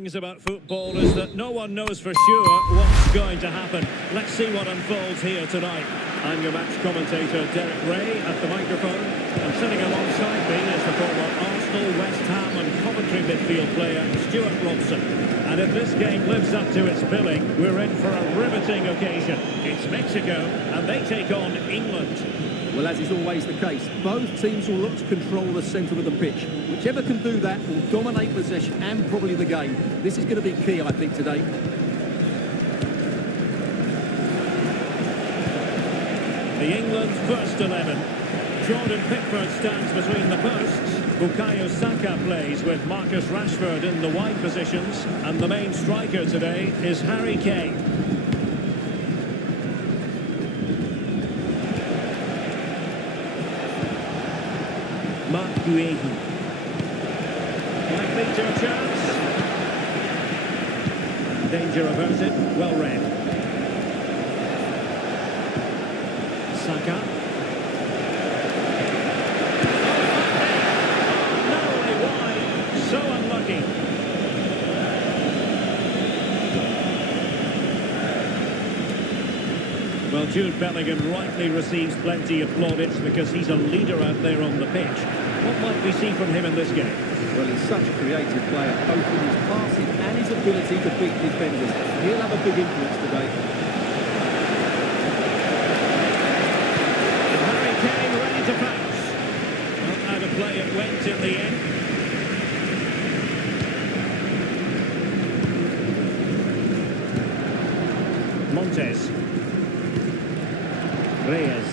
things about football is that no one knows for sure what's going to happen. Let's see what unfolds here tonight. I'm your match commentator, Derek Ray, at the microphone. And sitting alongside me is the former Arsenal, West Ham and Coventry midfield player, Stuart Robson. And if this game lives up to its billing, we're in for a riveting occasion. It's Mexico, and they take on England. Well, as is always the case, both teams will look to control the centre of the pitch. Whichever can do that will dominate possession and probably the game. This is going to be key, I think, today. The England first 11. Jordan Pickford stands between the posts. Bukayo Saka plays with Marcus Rashford in the wide positions. And the main striker today is Harry Kane. Likely to a chance. Danger averted. Well read. Saka. Narrowly wide. So unlucky. Well, Jude Bellingham rightly receives plenty of plaudits because he's a leader out there on the pitch. What might we see from him in this game? Well, he's such a creative player, both with his passing and his ability to beat defenders. He'll have a big influence today. And Harry Kane ready to pounce. Well, out of play it went in the end. Montes. Reyes.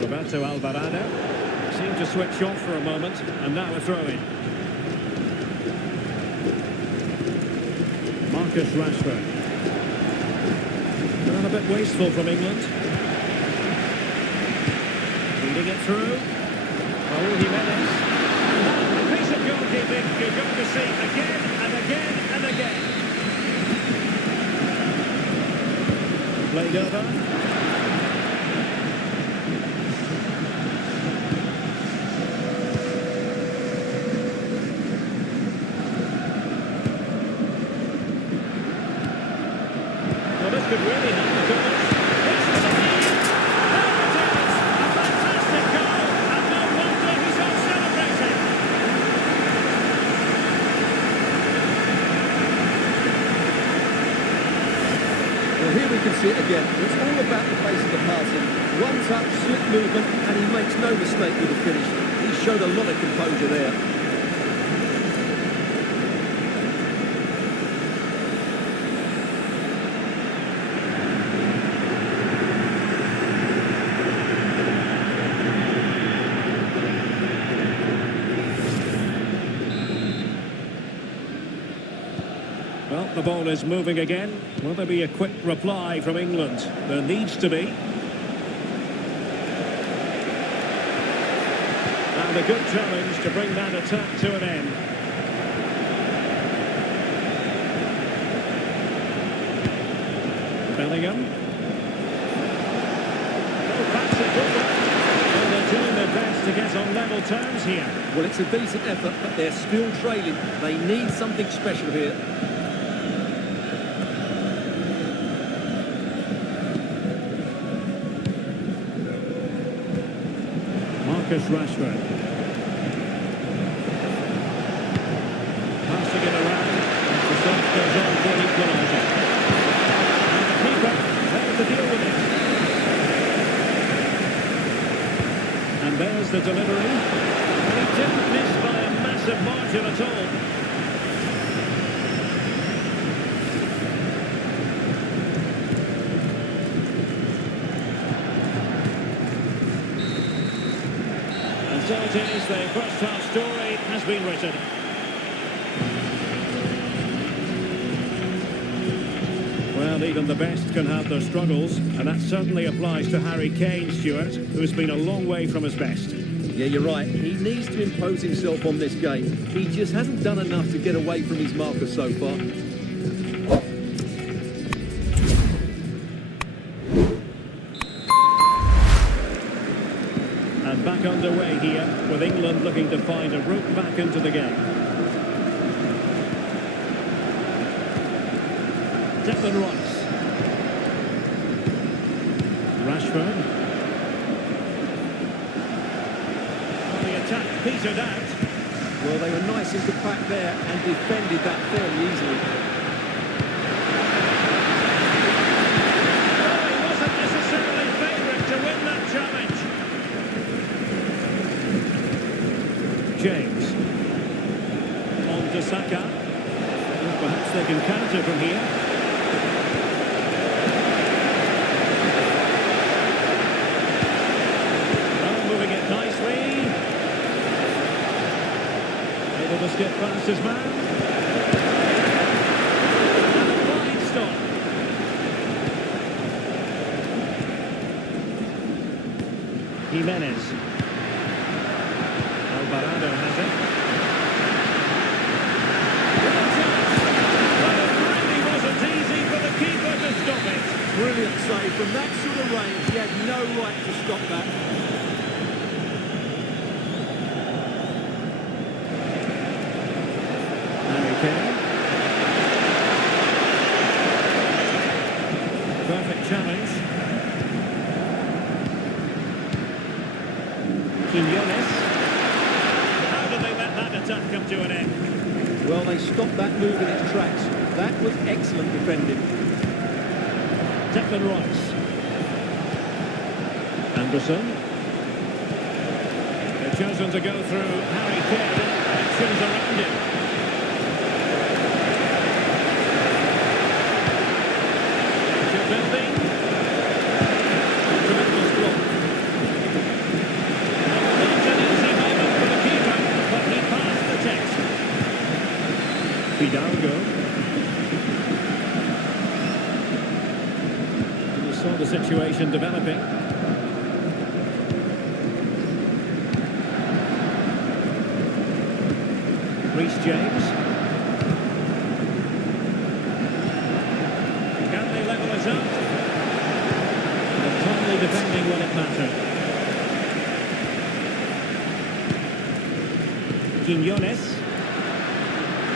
Roberto Alvarado seemed to switch off for a moment, and now a throw-in. Marcus Rashford. Well, a bit wasteful from England. Feeding it through. Raúl Jiménez. A piece of goalkeeping you're going to see again and again and again. Played over. Could really help the cause. It's the lead. There it is. A fantastic goal. And no wonder he's all celebrating. Well, here we can see it again. It's all about the pace of the passing. One touch, slick movement, and he makes no mistake with the finish. He showed a lot of composure there. Well, the ball is moving again. Will there be a quick reply from England? There needs to be. And a good challenge to bring that attack to an end. Bellingham. Oh, that's it forward. Well, they're doing their best to get on level terms here. Well, it's a decent effort, but they're still trailing. They need something special here. Marcus Rashford. Passing it around. The shot goes on for the equaliser. And the keeper there to deal with it. And there's the delivery. And he didn't miss by a massive margin at all. So it is, the first half story has been written. Well, even the best can have their struggles, and that certainly applies to Harry Kane, Stuart, who's been a long way from his best. Yeah, you're right. He needs to impose himself on this game. He just hasn't done enough to get away from his marker so far. And back underway here, with England looking to find a route back into the game. Declan Rice. Rashford. Well, the attack petered out. Well, they were nice and compact there and defended that fairly easily. Oh, he wasn't necessarily favourite to win that challenge. James. On to Saka. Well, perhaps they can counter from here. Moving it nicely. Able to skip past his man. And a fine stop. Jiménez. Alvarado has it. Well, it really wasn't easy for the keeper to stop it. Brilliant save. From that sort of range, he had no right to stop that. Harry Kane. Perfect challenge. Jiménez. How did they let that attack come to an end? Well, they stopped that move in its tracks. That was excellent defending. Declan Rice. Anderson. They've chosen to go through Harry Kane. Actions around him. Building. Tremendous block. Not an easy moment for the keeper, but he passed the test. Fidalgo. You saw the situation developing. Reece James. Can they level it up? They're totally defending when it mattered. Jiménez.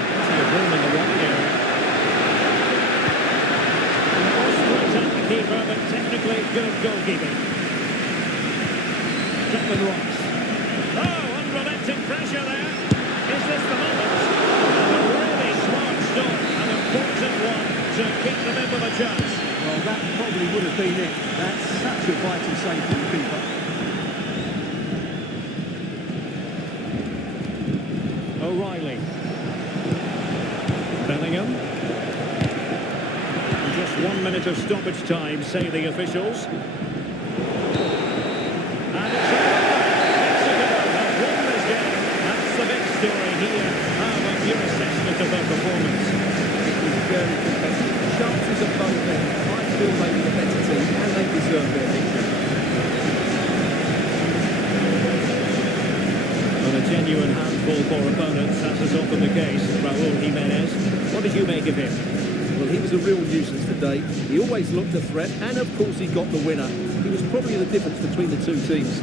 Plenty of room in the wide area. Straight at the keeper, but technically good goalkeeping. Declan Rice. Oh, unrelenting pressure there. Is this the moment? A really smart stop, an important one to get them in with a chance. Well, that probably would have been it. That's such a vital save for the keeper. O'Reilly. Bellingham. Just 1 minute of stoppage time, say the officials. And it's over. Mexico have won this game. That's the big story here. How about your assessment of their performance? It was very competitive. Chances at both ends. I feel they were the better team and they deserve their victory. Well, a genuine handful for opponents, as is often the case. Raúl Jiménez. What did you make of him? Well, he was a real nuisance today. He always looked a threat, and of course he got the winner. He was probably the difference between the two teams.